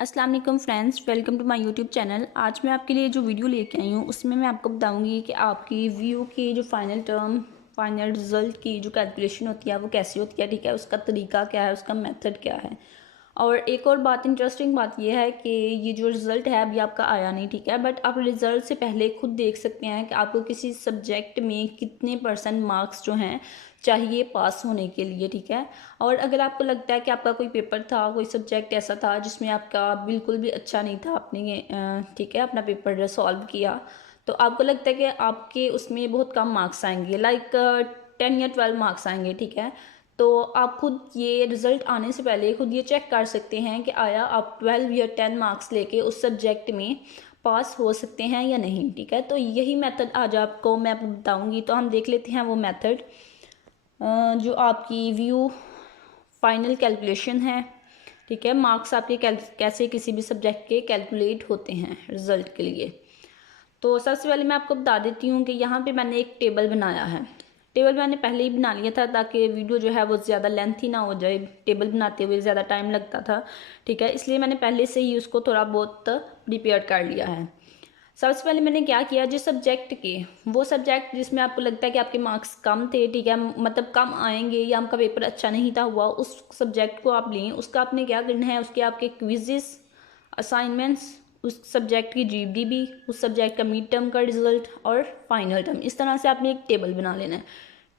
अस्सलाम वालेकुम friends, welcome to my YouTube channel. आज मैं आपके लिए जो वीडियो लेके आई हूँ उसमें मैं आपको बताऊँगी कि आपकी वीओ की जो फाइनल टर्म फाइनल रिज़ल्ट की जो कैलकुलेशन होती है वो कैसी होती है, ठीक है। उसका तरीका क्या है, उसका मेथड क्या है। और एक और बात, इंटरेस्टिंग बात यह है कि ये जो रिज़ल्ट है अभी आपका आया नहीं, ठीक है, बट आप रिज़ल्ट से पहले खुद देख सकते हैं कि आपको किसी सब्जेक्ट में कितने परसेंट मार्क्स जो हैं चाहिए पास होने के लिए, ठीक है। और अगर आपको लगता है कि आपका कोई पेपर था, कोई सब्जेक्ट ऐसा था जिसमें आपका बिल्कुल भी अच्छा नहीं था, आपने ठीक है अपना पेपर सॉल्व किया, तो आपको लगता है कि आपके उसमें बहुत कम मार्क्स आएंगे, लाइक 10 या 12 मार्क्स आएंगे, ठीक है। तो आप खुद ये रिज़ल्ट आने से पहले खुद ये चेक कर सकते हैं कि आया आप 12 या 10 मार्क्स लेके उस सब्जेक्ट में पास हो सकते हैं या नहीं, ठीक है। तो यही मेथड आज आपको मैं बताऊंगी। तो हम देख लेते हैं वो मेथड जो आपकी व्यू फाइनल कैलकुलेशन है, ठीक है। मार्क्स आपके कैसे किसी भी सब्जेक्ट के कैलकुलेट होते हैं रिज़ल्ट के लिए। तो सबसे पहले मैं आपको बता देती हूँ कि यहाँ पे मैंने एक टेबल बनाया है। टेबल मैंने पहले ही बना लिया था ताकि वीडियो जो है वो ज़्यादा लेंथी ना हो जाए, टेबल बनाते हुए ज़्यादा टाइम लगता था, ठीक है। इसलिए मैंने पहले से ही उसको थोड़ा बहुत प्रिपेयर कर लिया है। सबसे पहले मैंने क्या किया, जिस सब्जेक्ट के वो सब्जेक्ट जिसमें आपको लगता है कि आपके मार्क्स कम थे, ठीक है, मतलब कम आएंगे या आपका पेपर अच्छा नहीं था हुआ, उस सब्जेक्ट को आप लें। उसका आपने क्या करना है, उसके आपके क्विजेस, असाइनमेंट्स, उस सब्जेक्ट की जीडीबी, उस सब्जेक्ट का मिड टर्म का रिजल्ट और फाइनल टर्म, इस तरह से आपने एक टेबल बना लेना है।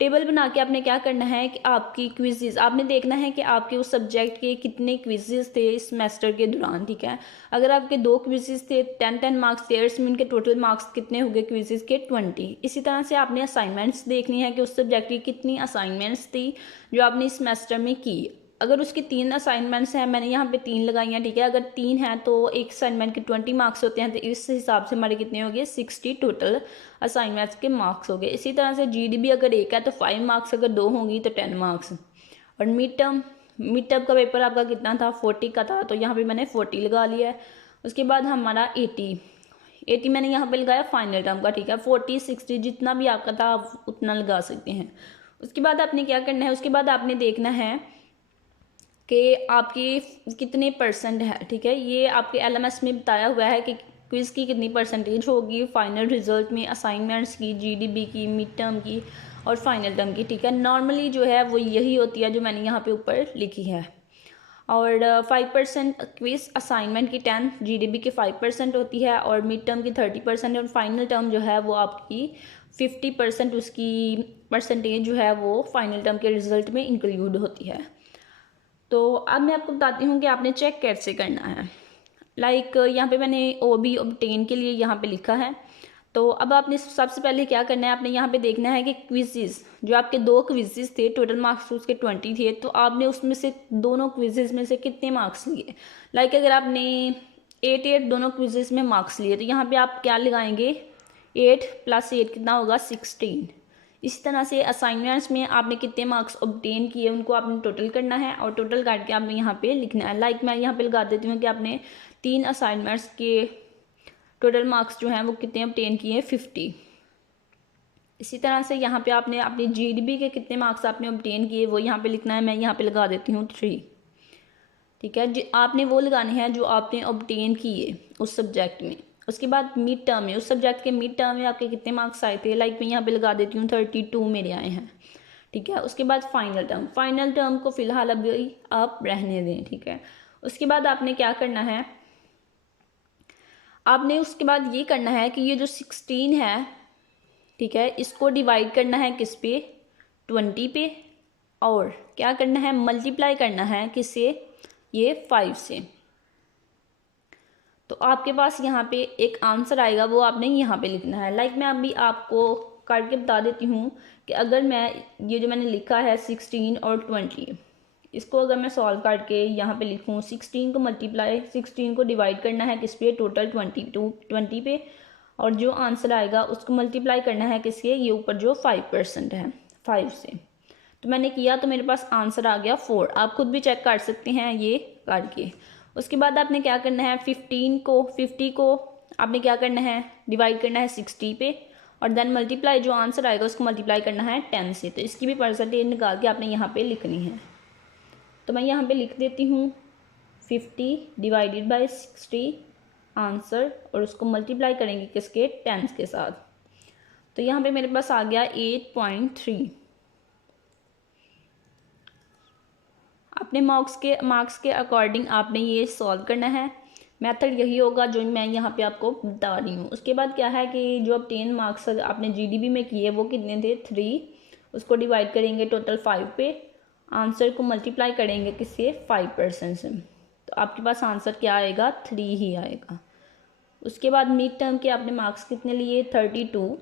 टेबल बना के आपने क्या करना है कि आपकी क्विजेज आपने देखना है कि आपके उस सब्जेक्ट के कितने क्विजेज थे इस सेमेस्टर के दौरान, ठीक है। अगर आपके 2 क्विजेज थे 10-10 मार्क्स थे, इसमें इनके टोटल मार्क्स कितने हो गए क्विजेज के 20। इसी तरह से आपने असाइनमेंट्स देखनी है कि उस सब्जेक्ट की कितनी असाइनमेंट्स थी जो आपने इस सेमेस्टर में की। अगर उसकी 3 असाइनमेंट्स हैं, मैंने यहाँ पे 3 लगाई हैं, ठीक है। अगर 3 हैं तो एक असाइनमेंट के 20 मार्क्स होते हैं, तो इस हिसाब से हमारे कितने हो गए 60 टोटल असाइनमेंट्स के मार्क्स हो गए। इसी तरह से जीडीबी अगर 1 है तो 5 मार्क्स, अगर 2 होंगी तो 10 मार्क्स। और मिड टर्म का पेपर आपका कितना था, 40 का था, तो यहाँ पे मैंने 40 लगा लिया है। उसके बाद हमारा 80 मैंने यहाँ पे लगाया फाइनल टर्म का, ठीक है। 40-60 जितना भी आपका था आप उतना लगा सकते हैं। उसके बाद आपने क्या करना है, उसके बाद आपने देखना है कि आपकी कितने परसेंट है, ठीक है। ये आपके एलएमएस में बताया हुआ है कि क्विज़ की कितनी परसेंटेज होगी फाइनल रिजल्ट में, असाइनमेंट्स की, जीडीबी की, मिड टर्म की और फाइनल टर्म की, ठीक है। नॉर्मली जो है वो यही होती है जो मैंने यहाँ पे ऊपर लिखी है। और 5% क्विज असाइनमेंट की 10, जीडीबी की 5% होती है और मिड टर्म की 30% और फाइनल टर्म जो है वो आपकी 50% उसकी परसेंटेज जो है वो फाइनल टर्म के रिजल्ट में इंक्लूड होती है। तो अब मैं आपको बताती हूँ कि आपने चेक कैसे करना है। लाइक यहाँ पे मैंने ओबी ऑब्टेन के लिए यहाँ पे लिखा है। तो अब आपने सबसे पहले क्या करना है, आपने यहाँ पे देखना है कि क्विजेज जो आपके 2 क्विजेज थे, टोटल मार्क्स उसके 20 थे, तो आपने उसमें से दोनों क्विजेज में से कितने मार्क्स लिए। लाइक अगर आपने 8 दोनों क्विजेज में मार्क्स लिए तो यहाँ पे आप क्या लगाएंगे, 8 + 8 कितना होगा 16। इसी तरह से असाइनमेंट्स में आपने कितने मार्क्स ऑब्टेन किए उनको आपने टोटल करना है और टोटल करके आपने यहाँ पे लिखना है। लाइक मैं यहाँ पे लगा देती हूँ कि आपने 3 असाइनमेंट्स के टोटल मार्क्स जो हैं वो कितने ऑब्टेन किए, 50। इसी तरह से यहाँ पे आपने अपनी जीडीबी के कितने मार्क्स आपने ऑब्टेन किए वो यहाँ पे लिखना है। मैं यहाँ पे लगा देती हूँ 3, ठीक है। आपने वो लगाने हैं जो आपने ऑब्टेन किए उस सब्जेक्ट में। उसके बाद मिड टर्म में, उस सब्जेक्ट के मिड टर्म में आपके कितने मार्क्स आए थे, लाइक मैं यहाँ पे लगा देती हूँ 32 मेरे आए हैं, ठीक है। उसके बाद फाइनल टर्म को फिलहाल अभी आप रहने दें, ठीक है। उसके बाद आपने क्या करना है, आपने उसके बाद ये करना है कि ये जो 16 है, ठीक है, इसको डिवाइड करना है किस पे, 20 पे, और क्या करना है, मल्टीप्लाई करना है किससे, ये 5 से। तो आपके पास यहाँ पे एक आंसर आएगा, वो आपने यहाँ पे लिखना है। लाइक मैं अभी आपको करके बता देती हूँ कि अगर मैं ये जो मैंने लिखा है 16 और 20, इसको अगर मैं सॉल्व करके यहाँ पे लिखूँ, 16 को डिवाइड करना है किस पे, टोटल 20 पे, और जो आंसर आएगा उसको मल्टीप्लाई करना है किसके, ये ऊपर जो 5% है 5 से। तो मैंने किया तो मेरे पास आंसर आ गया 4। आप खुद भी चेक कर सकते हैं ये करके। उसके बाद आपने क्या करना है, 50 को आपने क्या करना है, डिवाइड करना है 60 पे, और देन मल्टीप्लाई, जो आंसर आएगा उसको मल्टीप्लाई करना है 10 से। तो इसकी भी परसेंटेज निकाल के आपने यहाँ पे लिखनी है। तो मैं यहाँ पे लिख देती हूँ 50 डिवाइडेड बाय 60 आंसर, और उसको मल्टीप्लाई करेंगे किसके, 10 के साथ। तो यहाँ पे मेरे पास आ गया 8.3। अपने मार्क्स के अकॉर्डिंग आपने ये सॉल्व करना है। मेथड यही होगा जो मैं यहाँ पे आपको बता रही हूँ। उसके बाद क्या है कि जो अब 10 मार्क्स आपने जीडीबी में किए वो कितने थे, 3, उसको डिवाइड करेंगे टोटल 5 पे, आंसर को मल्टीप्लाई करेंगे किससे, 5% से, तो आपके पास आंसर क्या आएगा, 3 ही आएगा। उसके बाद मिड टर्म के आपने मार्क्स कितने लिए, 32,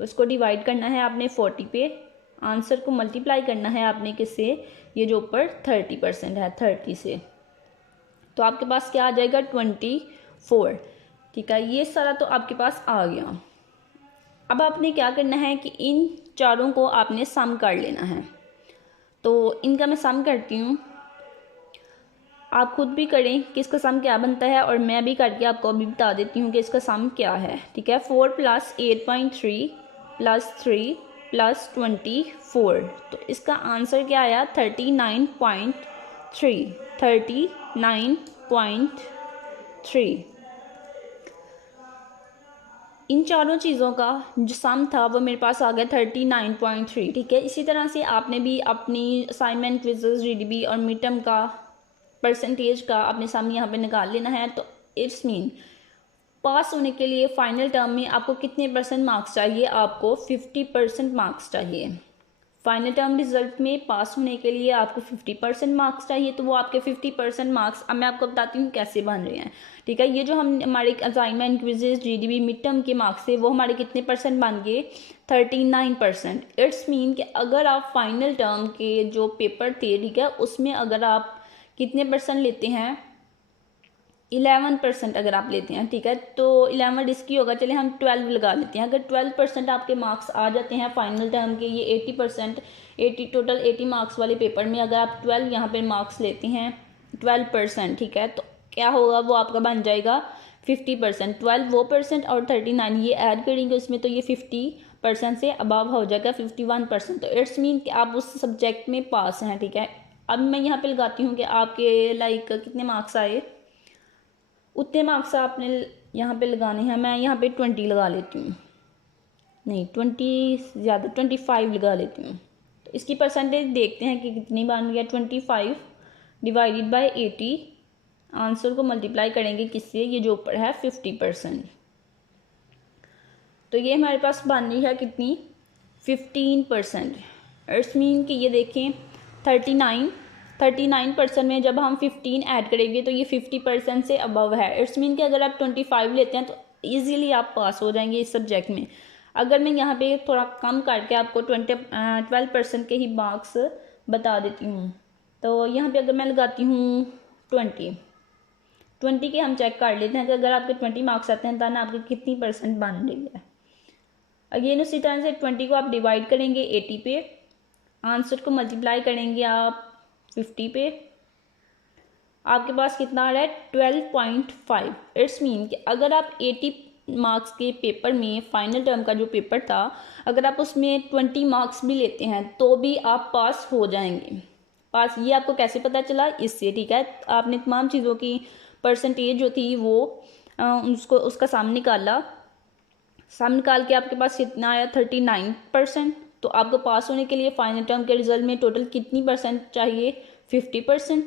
उसको डिवाइड करना है आपने 40 पे, आंसर को मल्टीप्लाई करना है आपने किससे, ये जो ऊपर 30% है 30 से, तो आपके पास क्या आ जाएगा, 24। ठीक है, ये सारा तो आपके पास आ गया। अब आपने क्या करना है कि इन चारों को आपने सम कर लेना है। तो इनका मैं सम करती हूँ, आप खुद भी करें कि इसका सम क्या बनता है, और मैं भी करके आपको अभी बता देती हूँ कि इसका सम क्या है। ठीक है, 4 + 8.3 + 3 + 24, तो इसका आंसर क्या आया, 39.3, 39.3। इन चारों चीज़ों का जो सम था वो मेरे पास आ गया 39.3। ठीक है, इसी तरह से आपने भी अपनी असाइनमेंट, क्विज़ेस, जीडीबी और मिड टर्म का परसेंटेज का अपने सामने यहाँ पे निकाल लेना है। तो इट्स मीन पास होने के लिए फाइनल टर्म में आपको कितने % मार्क्स चाहिए, आपको 50% मार्क्स चाहिए। फाइनल टर्म रिजल्ट में पास होने के लिए आपको 50% मार्क्स चाहिए, तो वो आपके 50% मार्क्स अब मैं आपको बताती हूँ कैसे बन रहे हैं। ठीक है, ये जो हम हमारे assignment, quizzes, GDB, mid term के मार्क्स थे वो हमारे कितने % बन गए, 39%। इट्स मीन कि अगर आप फाइनल टर्म के जो पेपर थे, ठीक है, उसमें अगर आप कितने % लेते हैं, 11% अगर आप लेते हैं, ठीक है, तो 11 रिस्की होगा, चले हम 12 लगा लेते हैं। अगर 12% आपके मार्क्स आ जाते हैं फाइनल टर्म के, ये 80%, 80 टोटल 80 मार्क्स वाले पेपर में अगर आप 12 यहाँ पे मार्क्स लेते हैं, 12%, ठीक है, तो क्या होगा, वो आपका बन जाएगा 50%। 12 वो % और 39 ये ऐड करेंगे उसमें, तो ये 50% से अबव हो जाएगा 51%। तो इट्स मीन कि आप उस सब्जेक्ट में पास हैं। ठीक है, अब मैं यहाँ पे लगाती हूँ कि आपके लाइक कितने मार्क्स आए, उतने मार्क्स आपने यहाँ पे लगाने हैं। मैं यहाँ पे 20 लगा लेती हूँ, नहीं 20 ज़्यादा, 25 लगा लेती हूँ। तो इसकी परसेंटेज देखते हैं कि कितनी बन गया, 25 डिवाइडेड बाय 80, आंसर को मल्टीप्लाई करेंगे किससे, ये जो ऊपर है 50%, तो ये हमारे पास बन रही है कितनी, 15%। इट्स मीन कि ये देखें 39% में जब हम 15 ऐड करेंगे तो ये 50% से अबव है। इट्स मीन कि अगर आप 25 लेते हैं तो ईजिली आप पास हो जाएंगे इस सब्जेक्ट में। अगर मैं यहाँ पे थोड़ा कम करके आपको 12% के ही मार्क्स बता देती हूँ, तो यहाँ पे अगर मैं लगाती हूँ 20 के हम चेक कर लेते हैं कि अगर आपके 20 मार्क्स आते हैं तो ना आपके कितनी % बन रही है। अगेन उसी तरह से 20 को आप डिवाइड करेंगे 80 पे, आंसर को मल्टीप्लाई करेंगे आप 50 पे, आपके पास कितना आ रहा है 12.5। इट्स मीन कि अगर आप 80 मार्क्स के पेपर में, फाइनल टर्म का जो पेपर था, अगर आप उसमें 20 मार्क्स भी लेते हैं तो भी आप पास हो जाएंगे। पास ये आपको कैसे पता चला, इससे। ठीक है, आपने तमाम चीज़ों की परसेंटेज जो थी वो उसका साम निकाला, साम निकाल के आपके पास कितना आया 39%। तो आपको पास होने के लिए फाइनल टर्म के रिजल्ट में टोटल कितनी % चाहिए, 50%।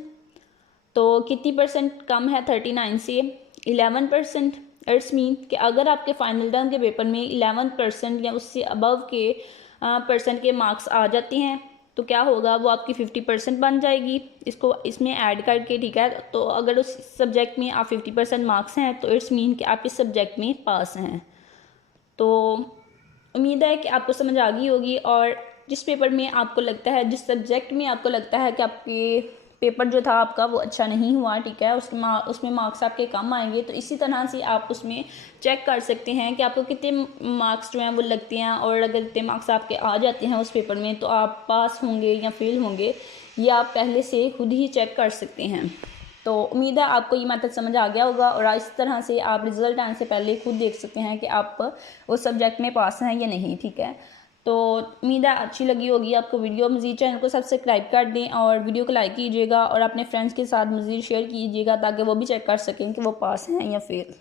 तो कितनी % कम है 39 से, 11%। इट्स मीन कि अगर आपके फाइनल टर्म के पेपर में 11% या उससे अबव के % के मार्क्स आ जाते हैं तो क्या होगा, वो आपकी 50% बन जाएगी इसको इसमें ऐड करके। ठीक है, तो अगर उस सब्जेक्ट में आप 50% मार्क्स हैं तो इट्स मीन कि आप इस सब्जेक्ट में पास हैं। तो उम्मीद है कि आपको समझ आ गई होगी, और जिस पेपर में आपको लगता है, जिस सब्जेक्ट में आपको लगता है कि आपके पेपर जो था आपका वो अच्छा नहीं हुआ, ठीक है, उसमें मार्क्स आपके कम आएंगे, तो इसी तरह से आप उसमें चेक कर सकते हैं कि आपको कितने मार्क्स जो हैं वो लगते हैं, और अगर इतने मार्क्स आपके आ जाते हैं उस पेपर में तो आप पास होंगे या फेल होंगे, ये आप पहले से खुद ही चेक कर सकते हैं। तो उम्मीद है आपको ये मेथड समझ आ गया होगा, और इस तरह से आप रिजल्ट आने से पहले खुद देख सकते हैं कि आप उस सब्जेक्ट में पास हैं या नहीं। ठीक है, तो उम्मीद है अच्छी लगी होगी आपको वीडियो। मज़ीद चैनल को सब्सक्राइब कर दें और वीडियो को लाइक कीजिएगा और अपने फ्रेंड्स के साथ मज़ीद शेयर कीजिएगा ताकि वो भी चेक कर सकें कि वो पास हैं या फेल।